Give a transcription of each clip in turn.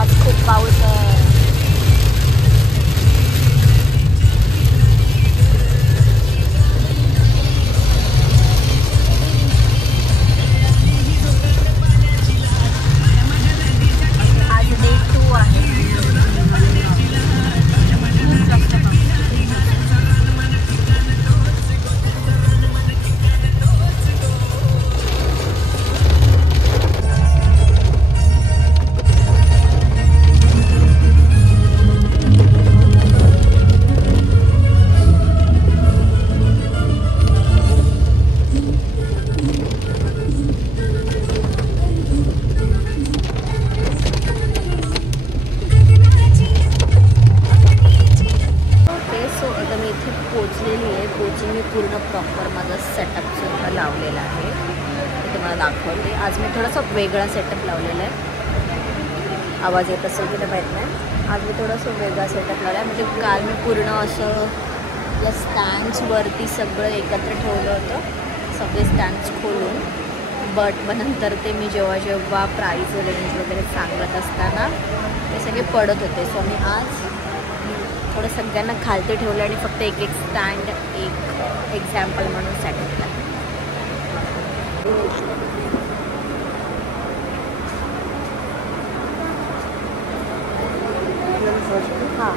आज खूप पाऊस आहे. आज डे 2 आहे. खूप जास्त पाऊस. कोचिंग मी पूर्ण प्रॉपर माझा सेटअपसुद्धा लावलेला आहे. ते तुम्हाला दाखवते. आज मी थोडासा वेगळा सेटअप लावलेला आहे. आवाज येत असेल की नाही माहीत नाही. आज मी थोडंसं वेगळा सेटअप लावला आहे. म्हणजे काल मी पूर्ण असं या स्टँड्सवरती सगळं एकत्र ठेवलं होतं, सगळे स्टँड्स खोलून. बट मग नंतर ते मी जेव्हा प्राईस रेंज वगैरे सांगत असताना ते सगळे पडत होते. सो मी आज थोडं सगळ्यांना खालती ठेवलं आणि फक्त एक स्टँड एक एक्झाम्पल म्हणून सेट केला. हां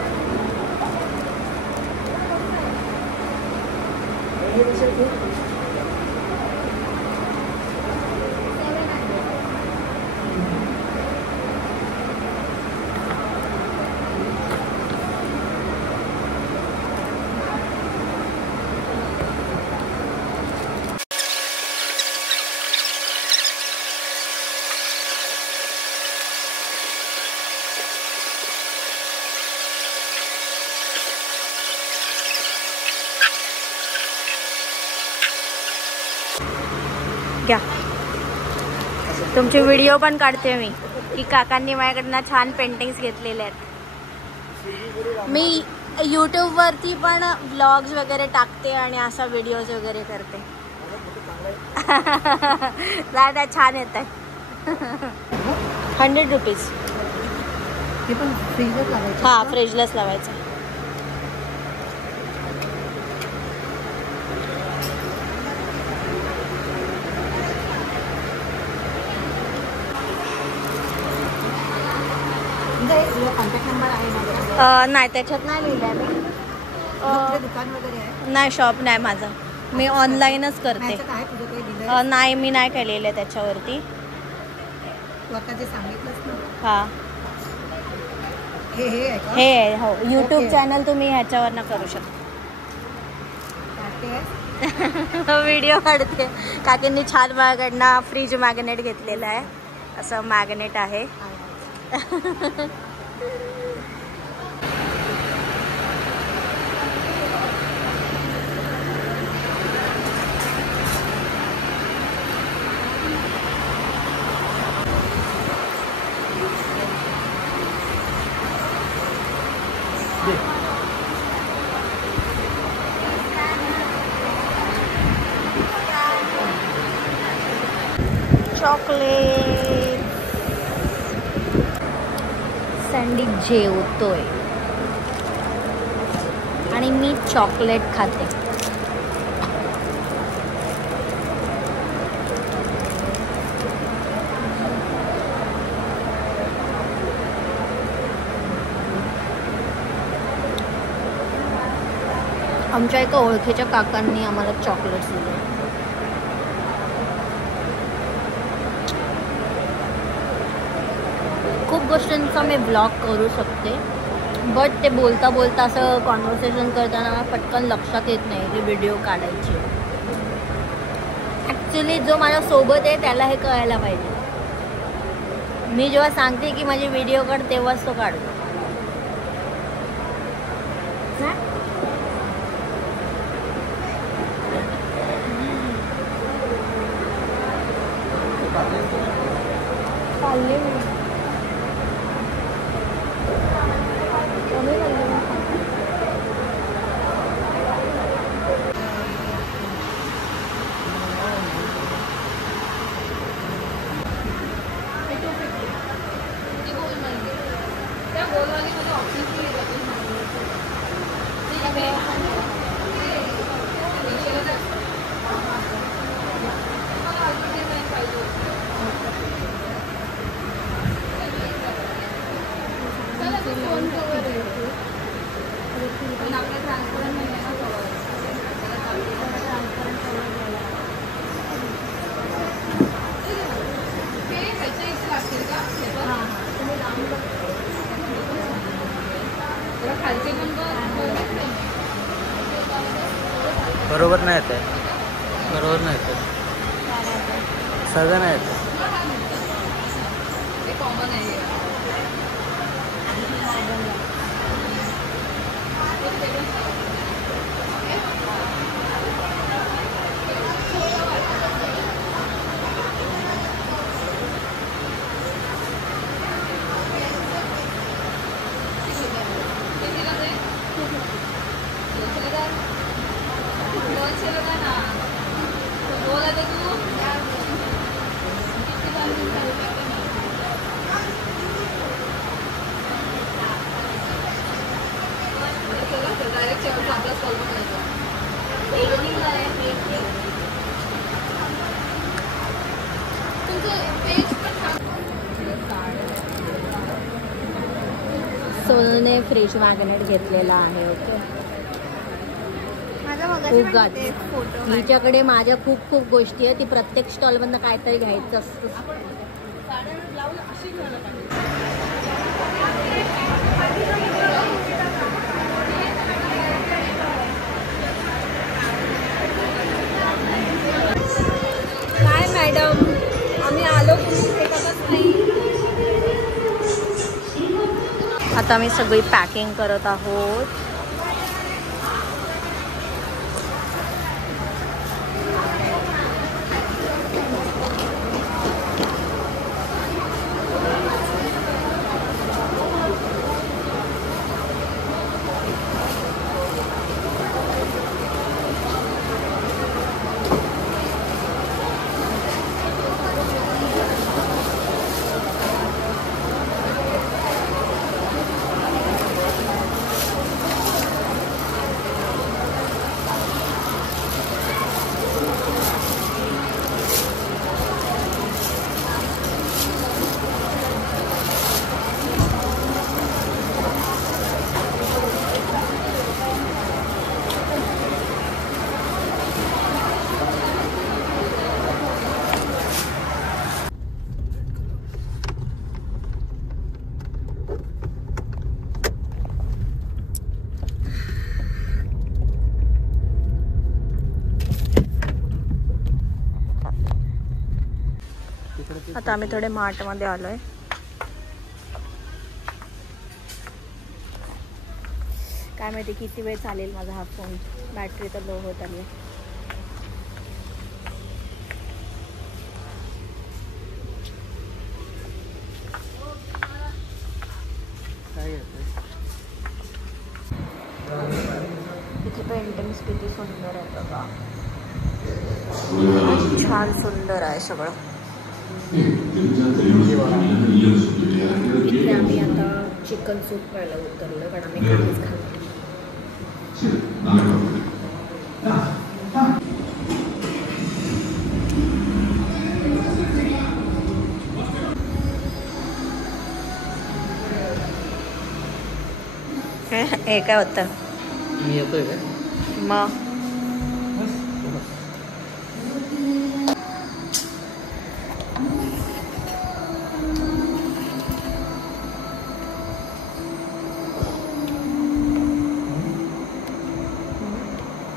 घ्या. तुमचे व्हिडिओ पण काढते मी की काकांनी माझ्याकडनं छान पेंटिंग्स घेतलेले आहेत. मी यूट्यूबवरती पण व्लॉग्स वगैरे टाकते आणि असा व्हिडिओज वगैरे करते. दादा छान येत आहे. 100 रुपीज. हां फ्रीजलाच लावायचं. नाही त्याच्यात नाही लिहिलं आहे मी. दुकान वगैरे आहे? नाही शॉप नाही माझं. मी ऑनलाईनच करते. नाही मी नाही केलेलं आहे त्याच्यावरती. तू आता जे सांगितलंस ना हां हे आहे. हो यूट्यूब चॅनल तुम्ही ह्याच्यावरनं करू शकता. व्हिडिओ काढते. काकींनी छान माझ्याकडनं फ्रीज मॅग्नेट घेतलेलं आहे. असं मॅग्नेट आहे. चॉकलेट. सँडी जेवतोय आणि मी चॉकलेट खाते. आमच्या एका ओळखीच्या काकांनी आम्हाला चॉकलेट्स दिले. खूप गोष्टींचा मी ब्लॉग करू शकते, बट ते बोलता बोलता असं कॉन्व्हर्सेशन करताना पटकन लक्षात येत नाही की व्हिडिओ काढायची. ॲक्च्युली जो माझ्यासोबत आहे त्याला हे कळायला पाहिजे. मी जेव्हा सांगते की माझी व्हिडिओ काढ तेव्हाच तो काढतो. बरोबर नाही येत आहे. बरोबर नाही येत आहे. सगळं नाही येत. सोनूने फ्रेश मॅग्नेट घेतलेला आहे. ओके, उगाच हिच्याकडे माझ्या खूप खूप गोष्टी आहेत. ती प्रत्येक स्टॉलमधनं काहीतरी घ्यायचं असतं. काय मॅडम, आम्ही आलो आता आम्ही सगळी पॅकिंग करत आहोत. आता आम्ही थोडे मार्टमध्ये आलोय. काय माहिती किती वेळ चालेल माझा हा फोन. बॅटरी तर लो होत आली. इथे पेंटिंग्स किती सुंदर आहे बघा. छान सुंदर आहे सगळं. इथे आम्ही आता चिकन सूप प्यायला उतरलो कारण आम्ही काहीच खाल्लं. हे काय होतं? मी येतोय का मग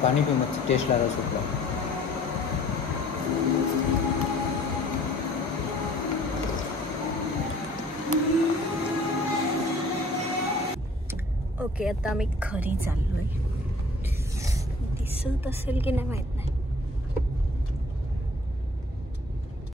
पाणी पिऊ मग टेस्ट लागला सुटला. ओके, आता आम्ही घरी चाललोय. दिसत असेल की नाही माहित नाही.